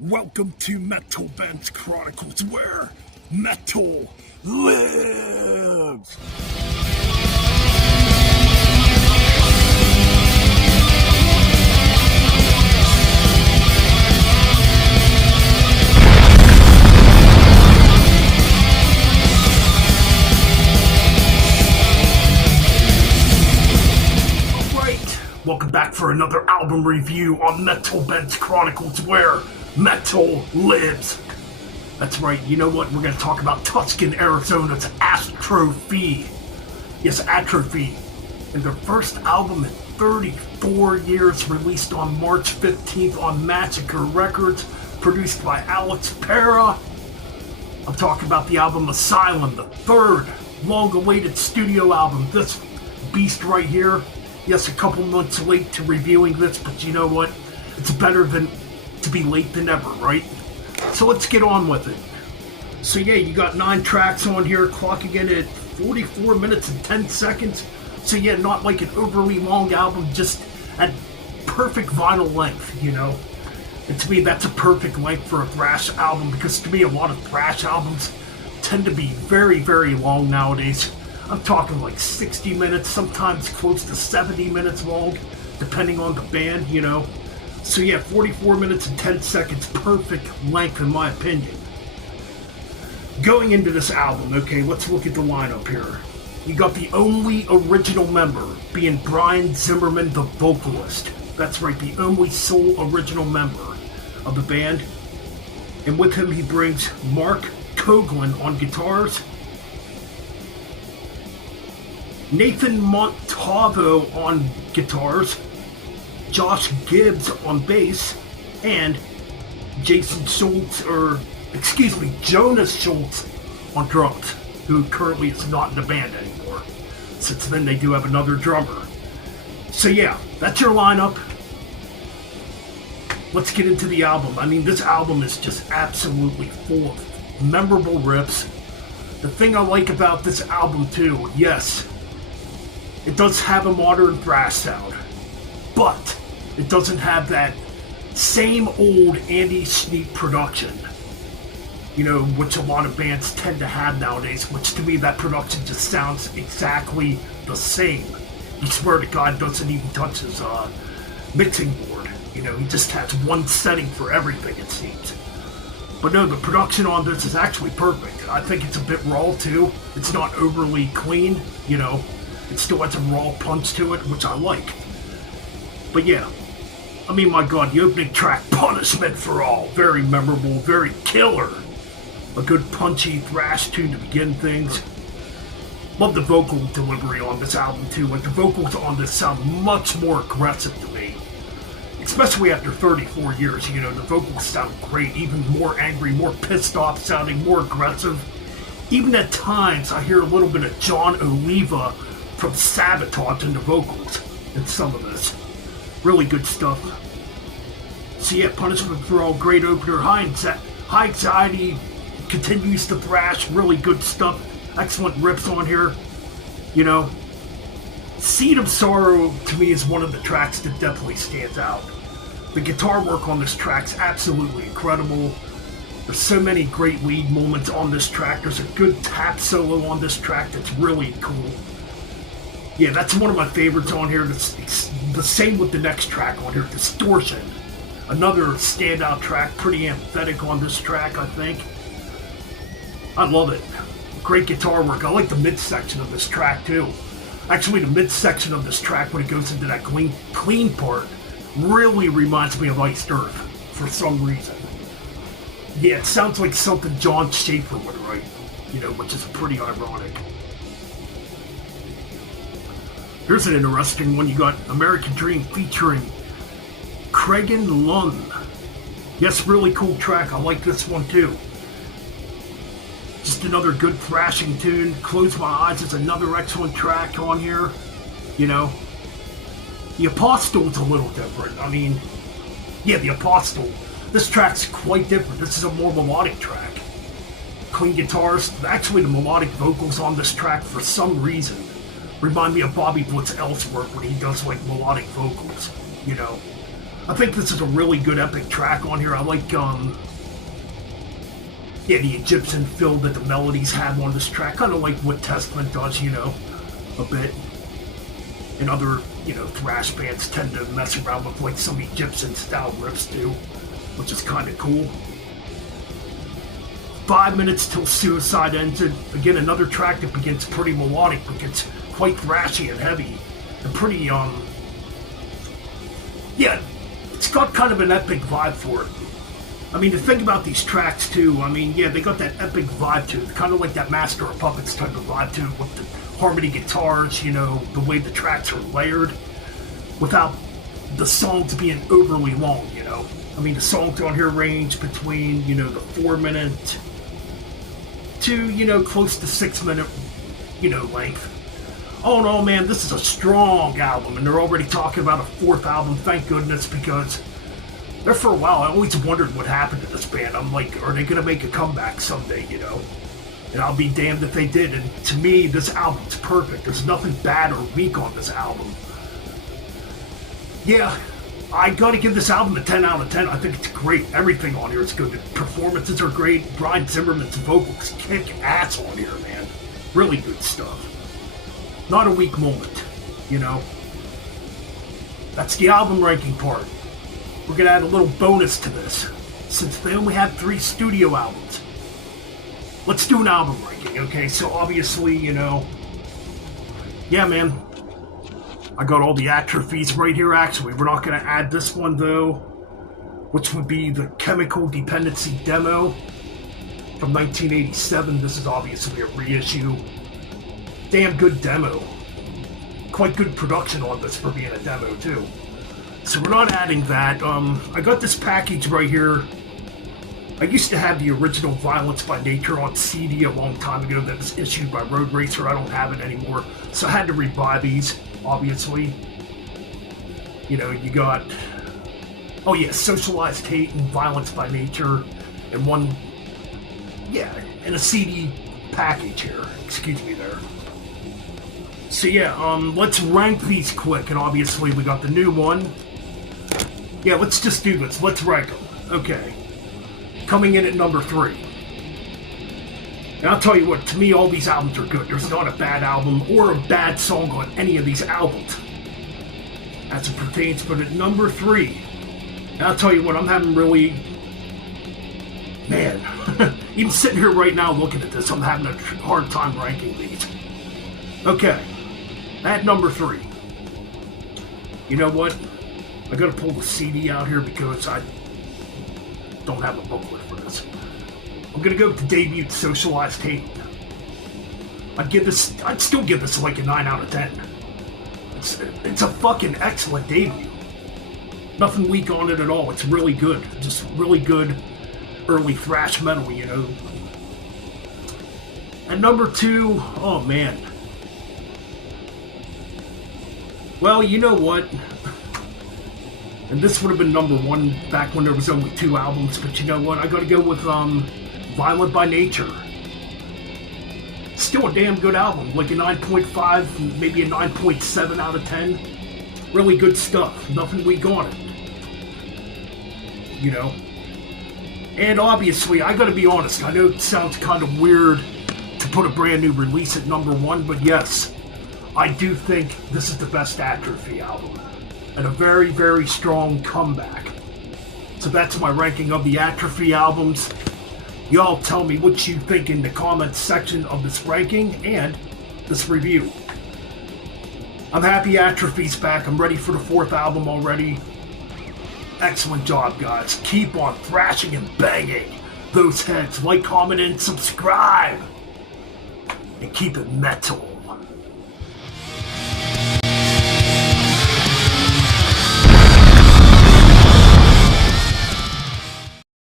Welcome to Metal Band's Chronicles, where metal lives! Alright, welcome back for another album review on Metal Band's Chronicles, where metal lives. That's right, you know what? We're going to talk about Tucson, Arizona's Atrophy. Yes, Atrophy. And their first album in 34 years, released on March 15th on Massacre Records, produced by Alex Pera. I'm talking about the album Asylum, the third long-awaited studio album. This beast right here. Yes, a couple months late to reviewing this, but you know what? It's better than to be late than never, right? So let's get on with it. So yeah, you got 9 tracks on here, clocking in at 44 minutes and 10 seconds. So yeah, not like an overly long album, just at perfect vinyl length, you know? And to me, that's a perfect length for a thrash album, because to me, a lot of thrash albums tend to be very, very long nowadays. I'm talking like 60 minutes, sometimes close to 70 minutes long, depending on the band, you know? So yeah, 44 minutes and 10 seconds, perfect length in my opinion. Going into this album, okay, let's look at the lineup here. You got the only original member, being Brian Zimmerman, the vocalist. That's right, the only sole original member of the band. And with him he brings Mark Coughlin on guitars, Nathan Montalvo on guitars, Josh Gibbs on bass, and Jonas Schultz on drums, who currently is not in the band anymore. Since then they do have another drummer. So yeah, that's your lineup. Let's get into the album. I mean, this album is just absolutely full of memorable riffs. The thing I like about this album too, yes, it does have a modern thrash sound, but it doesn't have that same old Andy Sneap production, you know, which a lot of bands tend to have nowadays, which to me, that production just sounds exactly the same. You swear to God, doesn't even touch his mixing board. You know, he just has one setting for everything, it seems. But no, the production on this is actually perfect. I think it's a bit raw too. It's not overly clean, you know. It still has a raw punch to it, which I like. But yeah, I mean, my God, the opening track, Punishment for All, very memorable, very killer. A good punchy thrash tune to begin things. Love the vocal delivery on this album too. Like, the vocals on this sound much more aggressive to me. Especially after 34 years, you know, the vocals sound great, even more angry, more pissed off sounding, more aggressive. Even at times, I hear a little bit of John Oliva from Sabotage in the vocals in some of this. Really good stuff. So yeah, Punishment for All, great opener. High Anxiety continues to thrash. Really good stuff. Excellent riffs on here. You know, Seed of Sorrow to me is one of the tracks that definitely stands out. The guitar work on this track's absolutely incredible. There's so many great lead moments on this track. There's a good tap solo on this track that's really cool. Yeah, that's one of my favorites on here. It's the same with the next track on here, Distortion. Another standout track, pretty amphetic on this track, I think. I love it. Great guitar work. I like the midsection of this track too. Actually, the midsection of this track, when it goes into that clean part, really reminds me of Iced Earth for some reason. Yeah, it sounds like something John Schaefer would write, you know, which is pretty ironic. Here's an interesting one. You got American Dream featuring Cregan Lund. Yes, really cool track. I like this one too. Just another good thrashing tune. Close My Eyes is another excellent track on here. You know, The Apostle's a little different. I mean, yeah, The Apostle. This track's quite different. This is a more melodic track. Clean guitars. Actually, the melodic vocals on this track, for some reason, remind me of Bobby Blitzell's work when he does like melodic vocals, you know. I think this is a really good epic track on here. I like, yeah, the Egyptian feel that the melodies have on this track, kind of like what Testament does, you know, a bit. And other, you know, thrash bands tend to mess around with like some Egyptian style riffs too, which is kind of cool. 5 minutes till Suicide ends. And again, another track that begins pretty melodic, but gets quite thrashy and heavy, and pretty, yeah, it's got kind of an epic vibe for it. I mean, to think about these tracks too, I mean, yeah, they got that epic vibe to it, kind of like that Master of Puppets type of vibe to it, with the harmony guitars, you know, the way the tracks are layered, without the songs being overly long, you know. I mean, the songs on here range between, you know, the 4 minute to, you know, close to 6 minute, you know, length. All in all, man, this is a strong album, and they're already talking about a 4th album, thank goodness, because there for a while I always wondered what happened to this band. I'm like, are they gonna make a comeback someday, you know? And I'll be damned if they did. And to me, this album's perfect. There's nothing bad or weak on this album. Yeah, I gotta give this album a 10 out of 10. I think it's great. Everything on here is good. The performances are great. Brian Zimmerman's vocals kick ass on here, man. Really good stuff. Not a weak moment, you know? That's the album ranking part. We're gonna add a little bonus to this, since they only have 3 studio albums. Let's do an album ranking, okay? So obviously, you know, yeah, man, I got all the Atrophies right here, actually. We're not gonna add this one, though, which would be the Chemical Dependency demo from 1987. This is obviously a reissue. Damn good demo. Quite good production on this for being a demo, too. So we're not adding that. I got this package right here. I used to have the original Violence by Nature on CD a long time ago that was issued by Road Racer. I don't have it anymore. So I had to rebuy these, obviously. You know, you got, oh yeah, Socialized Hate and Violence by Nature and one, yeah, in a CD package here. Excuse me there. So yeah, let's rank these quick, and obviously we got the new one. Yeah, let's just do this. Let's rank them. Okay. Coming in at number 3. And I'll tell you what, to me all these albums are good. There's not a bad album or a bad song on any of these albums, as it pertains, but at number 3, and I'll tell you what, I'm having really, man, even sitting here right now looking at this, I'm having a hard time ranking these. Okay, at number 3, you know what? I gotta pull the CD out here because I don't have a booklet for this. I'm gonna go with the debut Socialized Hate. I'd still give this like a 9 out of 10. It's a fucking excellent debut. Nothing weak on it at all. It's really good. Just really good early thrash metal, you know. And number 2, oh man. Well, you know what? And this would have been number 1 back when there was only 2 albums, but you know what? I gotta go with Violent by Nature. Still a damn good album, like a 9.5, maybe a 9.7 out of 10. Really good stuff, nothing weak on it. You know? And obviously, I gotta be honest, I know it sounds kind of weird to put a brand new release at number 1, but yes, I do think this is the best Atrophy album. And a very, very strong comeback. So that's my ranking of the Atrophy albums. Y'all tell me what you think in the comments section of this ranking and this review. I'm happy Atrophy's back. I'm ready for the 4th album already. Excellent job, guys. Keep on thrashing and banging those heads. Like, comment, and subscribe. And keep it metal.